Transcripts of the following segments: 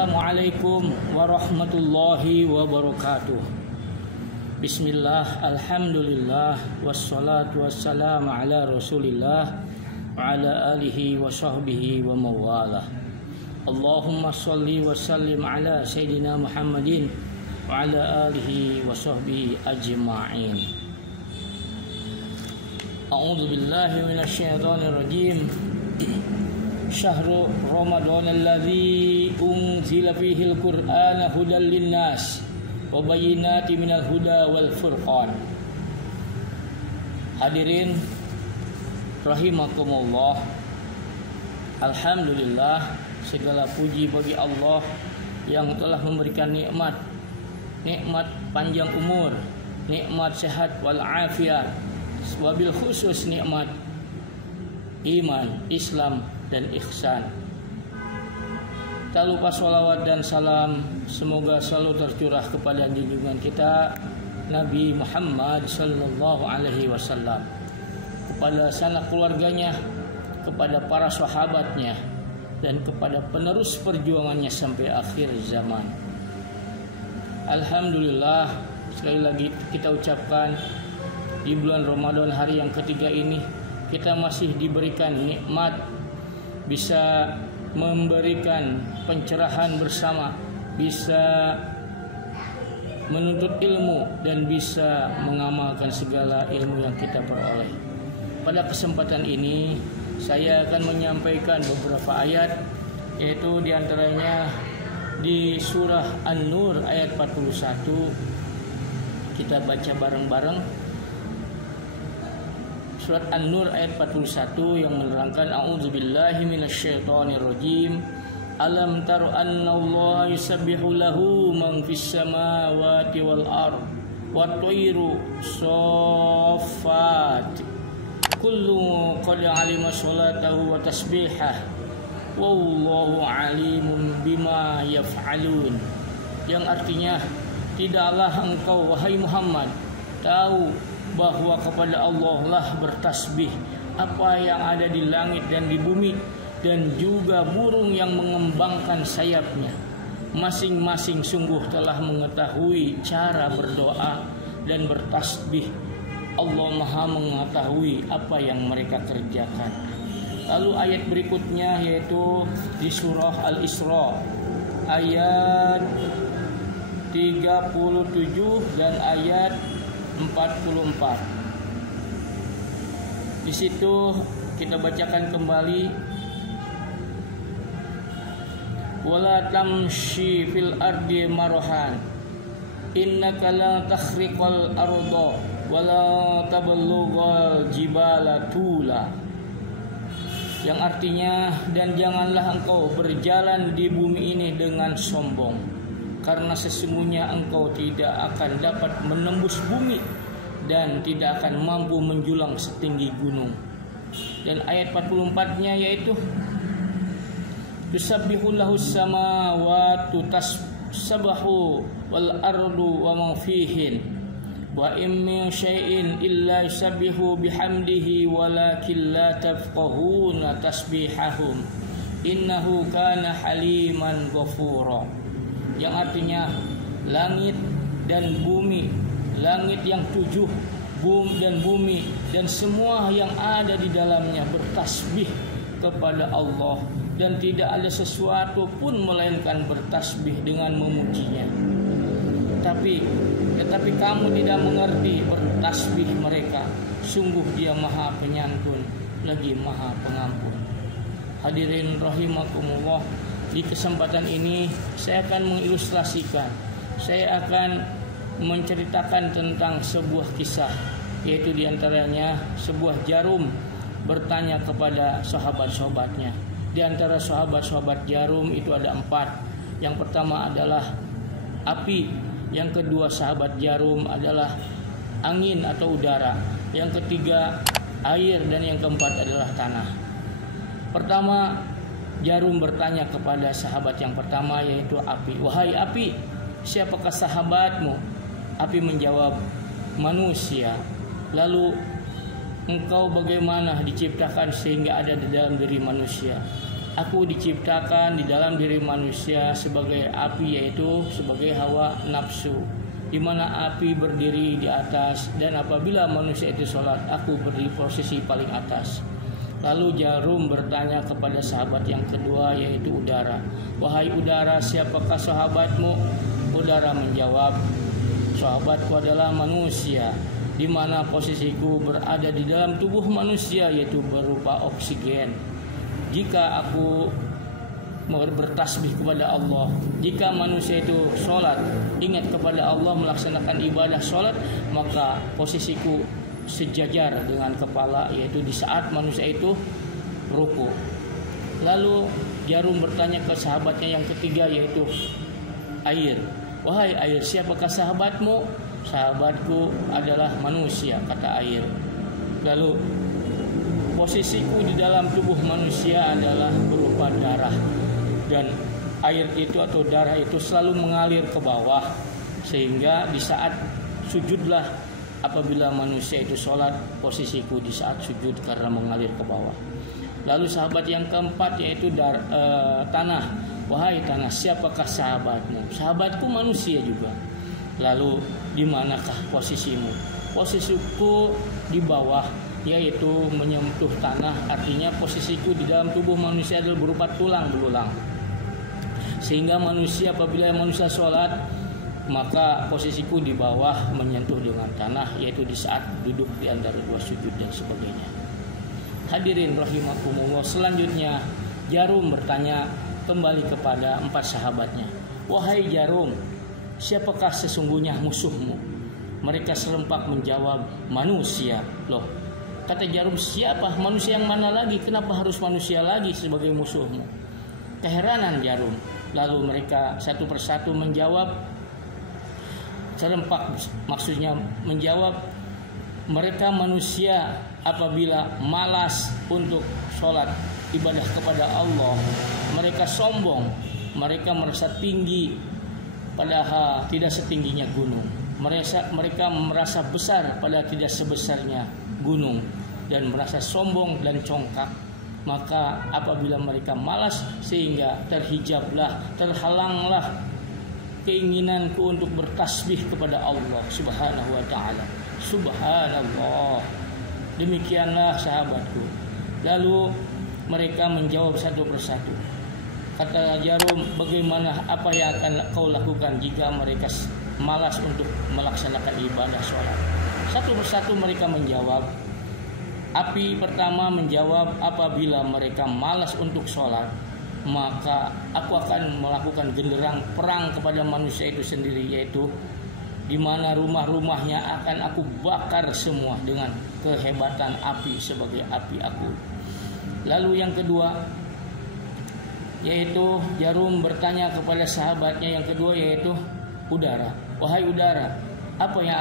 Assalamualaikum warahmatullahi wabarakatuh. Bismillah, alhamdulillah, wassalatu wassalamu ala rasulillah wa ala alihi wa sahbihi wa mawalah. Allahumma salli wa sallim ala Sayyidina Muhammadin wa ala alihi wa sahbihi ajma'in. A'udzu billahi minasyaitonir rajim. Syahrul Ramadan alladzi unzila fihi al-Qur'ana hudan lin-nas wa bayyinatin minal huda wal furqan. Hadirin rahimakumullah. Alhamdulillah, segala puji bagi Allah yang telah memberikan nikmat panjang umur, nikmat sehat wal afiat, wabil khusus nikmat iman, Islam dan ihsan. Tak lupa salawat dan salam semoga selalu tercurah kepada junjungan kita Nabi Muhammad sallallahu alaihi wasallam, kepada sanak keluarganya, kepada para sahabatnya, dan kepada penerus perjuangannya sampai akhir zaman. Alhamdulillah, sekali lagi kita ucapkan di bulan Ramadan hari yang ketiga ini kita masih diberikan nikmat bisa memberikan pencerahan bersama, bisa menuntut ilmu dan bisa mengamalkan segala ilmu yang kita peroleh. Pada kesempatan ini saya akan menyampaikan beberapa ayat, yaitu diantaranya di surah An-Nur ayat 41. Kita baca bareng-bareng. Surat An-Nur ayat 41 yang menerangkan a'udzubillahi minasyaitonirrajim. Alam taro annallaha yusabbihu lahu man fis samawati wal ard wat thayru saffat kullu qad alima sholatahu wa tasbihah wallahu alimun bima yaf'alun. Yang artinya, tidaklah engkau wahai Muhammad tahu bahwa kepada Allah lah bertasbih apa yang ada di langit dan di bumi, dan juga burung yang mengembangkan sayapnya. Masing-masing sungguh telah mengetahui cara berdoa dan bertasbih. Allah Maha mengetahui apa yang mereka kerjakan. Lalu ayat berikutnya yaitu di surah Al-Isra ayat 37 dan ayat 44. Di situ kita bacakan kembali, wala tamshi fil ardi marahan innaka la takhriqal arda wala tablughal jibala tula. Yang artinya, dan janganlah engkau berjalan di bumi ini dengan sombong, karena sesungguhnya engkau tidak akan dapat menembus bumi dan tidak akan mampu menjulang setinggi gunung. Dan ayat 44-nya yaitu tusabbihu lahus samawati tasbahu wal ardu wa ma fihin wa in min syai'in illa yusabbihu bihamdihi walakin la tafqahuna tasbihahum innahu kana haliman ghafura. Yang artinya, langit dan bumi, langit yang 7, bumi dan semua yang ada di dalamnya bertasbih kepada Allah, dan tidak ada sesuatu pun melainkan bertasbih dengan memujinya. Tetapi kamu tidak mengerti bertasbih mereka. Sungguh Dia Maha Penyantun lagi Maha Pengampun. Hadirin rahimakumullah, di kesempatan ini saya akan mengilustrasikan, saya akan menceritakan tentang sebuah kisah, yaitu diantaranya sebuah jarum bertanya kepada sahabat-sahabatnya. Di antara sahabat-sahabat jarum itu ada 4. Yang pertama adalah api, yang kedua sahabat jarum adalah angin atau udara, yang ketiga air, dan yang keempat adalah tanah. Pertama, jarum bertanya kepada sahabat yang pertama, yaitu api. Wahai api, siapakah sahabatmu? Api menjawab, manusia. Lalu engkau bagaimana diciptakan sehingga ada di dalam diri manusia? Aku diciptakan di dalam diri manusia sebagai api, yaitu sebagai hawa nafsu, di mana api berdiri di atas, dan apabila manusia itu sholat, aku berdiri posisi paling atas. Lalu Jarum bertanya kepada sahabat yang kedua, yaitu udara. Wahai udara, siapakah sahabatmu? Udara menjawab, sahabatku adalah manusia, di mana posisiku berada di dalam tubuh manusia, yaitu berupa oksigen. Jika aku bertasbih kepada Allah, jika manusia itu sholat, ingat kepada Allah, melaksanakan ibadah sholat, maka posisiku sejajar dengan kepala, yaitu di saat manusia itu ruku. Lalu Jarum bertanya ke sahabatnya yang ketiga, yaitu air. Wahai air, siapakah sahabatmu? Sahabatku adalah manusia, kata air. Lalu posisiku di dalam tubuh manusia adalah berupa darah, dan air itu atau darah itu selalu mengalir ke bawah, sehingga di saat sujudlah, apabila manusia itu sholat, posisiku di saat sujud karena mengalir ke bawah. Lalu sahabat yang keempat, yaitu tanah. Wahai tanah, siapakah sahabatmu? Sahabatku manusia juga. Lalu di manakah posisimu? Posisiku di bawah, yaitu menyentuh tanah, artinya posisiku di dalam tubuh manusia adalah berupa tulang belulang. Sehingga manusia, apabila manusia sholat, maka posisiku di bawah menyentuh dengan tanah, yaitu di saat duduk di antara dua sujud dan sebagainya. Hadirin rahimakumullah, selanjutnya Jarum bertanya kembali kepada empat sahabatnya. Wahai Jarum, siapakah sesungguhnya musuhmu? Mereka serempak menjawab, manusia. Loh, kata Jarum, siapa? Manusia yang mana lagi? Kenapa harus manusia lagi sebagai musuhmu? Keheranan Jarum. Lalu mereka satu persatu menjawab, serempak maksudnya menjawab, mereka manusia apabila malas untuk sholat ibadah kepada Allah, mereka sombong, mereka merasa tinggi padahal tidak setingginya gunung, mereka merasa besar padahal tidak sebesarnya gunung, dan merasa sombong dan congkak. Maka apabila mereka malas, sehingga terhijablah, terhalanglah keinginanku untuk bertasbih kepada Allah Subhanahu wa ta'ala. Subhanallah. Demikianlah sahabatku. Lalu mereka menjawab satu persatu. Kata Jarum, bagaimana, apa yang akan kau lakukan jika mereka malas untuk melaksanakan ibadah sholat? Satu persatu mereka menjawab. Api pertama menjawab, apabila mereka malas untuk sholat, maka aku akan melakukan genderang perang kepada manusia itu sendiri, yaitu di mana rumah-rumahnya akan aku bakar semua dengan kehebatan api sebagai api aku. Lalu yang kedua, yaitu Jarum bertanya kepada sahabatnya yang kedua, yaitu udara. Wahai udara, apa yang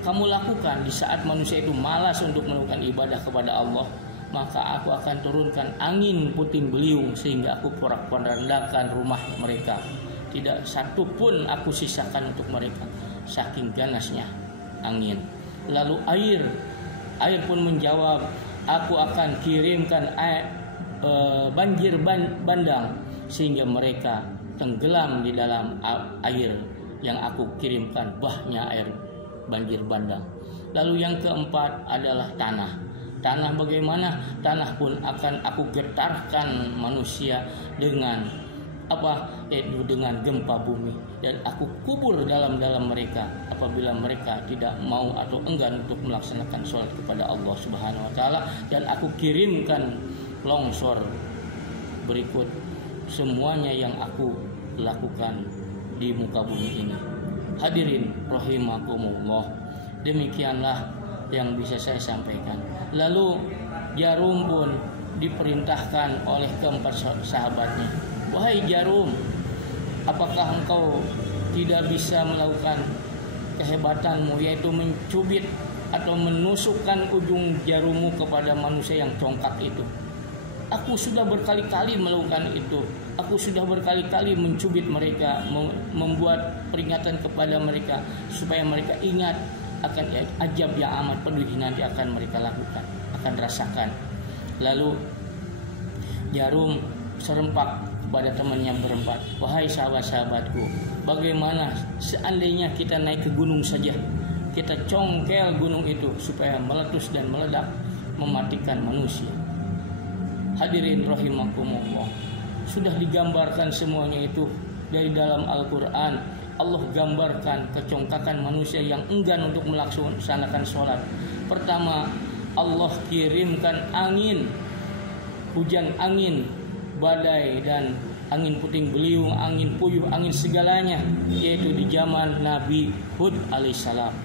kamu lakukan di saat manusia itu malas untuk melakukan ibadah kepada Allah? Maka aku akan turunkan angin puting beliung sehingga aku porak-porandakan rumah mereka. Tidak satu pun aku sisakan untuk mereka, saking ganasnya angin. Lalu air pun menjawab, aku akan kirimkan banjir bandang sehingga mereka tenggelam di dalam air yang aku kirimkan, bahnya air banjir bandang. Lalu yang keempat adalah tanah. Tanah bagaimana? Tanah pun akan aku getarkan manusia dengan yaitu dengan gempa bumi, dan aku kubur dalam mereka apabila mereka tidak mau atau enggan untuk melaksanakan sholat kepada Allah Subhanahu wa ta'ala, dan aku kirimkan longsor berikut semuanya yang aku lakukan di muka bumi ini. Hadirin rahimakumullah, demikianlah yang bisa saya sampaikan. Lalu Jarum pun diperintahkan oleh keempat sahabatnya, wahai Jarum, apakah engkau tidak bisa melakukan kehebatanmu, yaitu mencubit atau menusukkan ujung jarummu kepada manusia yang congkak itu? Aku sudah berkali-kali melakukan itu. Aku sudah berkali-kali mencubit mereka, membuat peringatan kepada mereka supaya mereka ingat akan ajab yang amat pedih nanti akan mereka lakukan, akan rasakan. Lalu Jarum serempak kepada temannya berempat, wahai sahabat-sahabatku, bagaimana seandainya kita naik ke gunung saja, kita congkel gunung itu supaya meletus dan meledak mematikan manusia. Hadirin rahimakumullah, sudah digambarkan semuanya itu dari dalam Al-Quran. Allah gambarkan kecongkakan manusia yang enggan untuk melaksanakan sholat. Pertama, Allah kirimkan angin, hujan angin, badai dan angin puting beliung, angin puyuh, angin segalanya, yaitu di zaman Nabi Hud alaihissalam.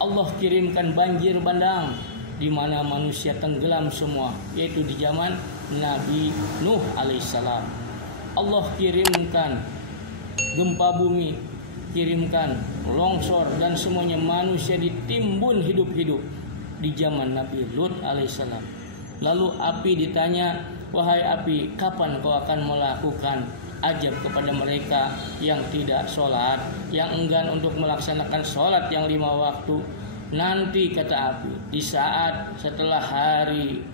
Allah kirimkan banjir bandang di mana manusia tenggelam semua, yaitu di zaman Nabi Nuh alaihissalam. Allah kirimkan gempa bumi, kirimkan longsor dan semuanya manusia ditimbun hidup-hidup di zaman Nabi Lut alaihissalam. Lalu api ditanya, wahai api, kapan kau akan melakukan ajab kepada mereka yang tidak sholat, yang enggan untuk melaksanakan sholat yang 5 waktu? Nanti, kata api, di saat setelah hari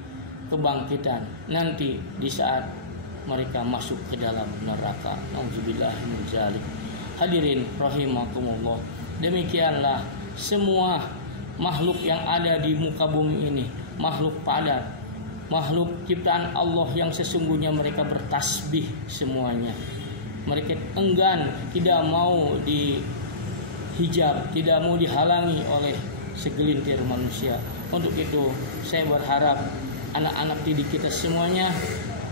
kebangkitan, nanti di saat mereka masuk ke dalam neraka. Nauzubillah min dzalik. Hadirin rahimakumullah, demikianlah semua makhluk yang ada di muka bumi ini, makhluk padat, makhluk ciptaan Allah yang sesungguhnya mereka bertasbih semuanya. Mereka enggan, tidak mau dihijab, tidak mau dihalangi oleh segelintir manusia. Untuk itu saya berharap anak-anak didik kita semuanya,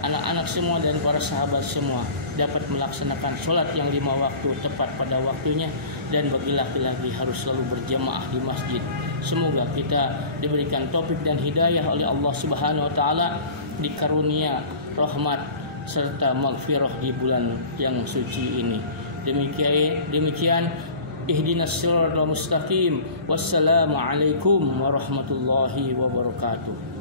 anak-anak semua dan para sahabat semua dapat melaksanakan sholat yang 5 waktu tepat pada waktunya, dan bagi laki-laki harus selalu berjamaah di masjid. Semoga kita diberikan taufik dan hidayah oleh Allah Subhanahu wa taala, dikarunia rahmat serta maghfirah di bulan yang suci ini. Demikian ihdinas siratal mustaqim. Wassalamu alaikum warahmatullahi wabarakatuh.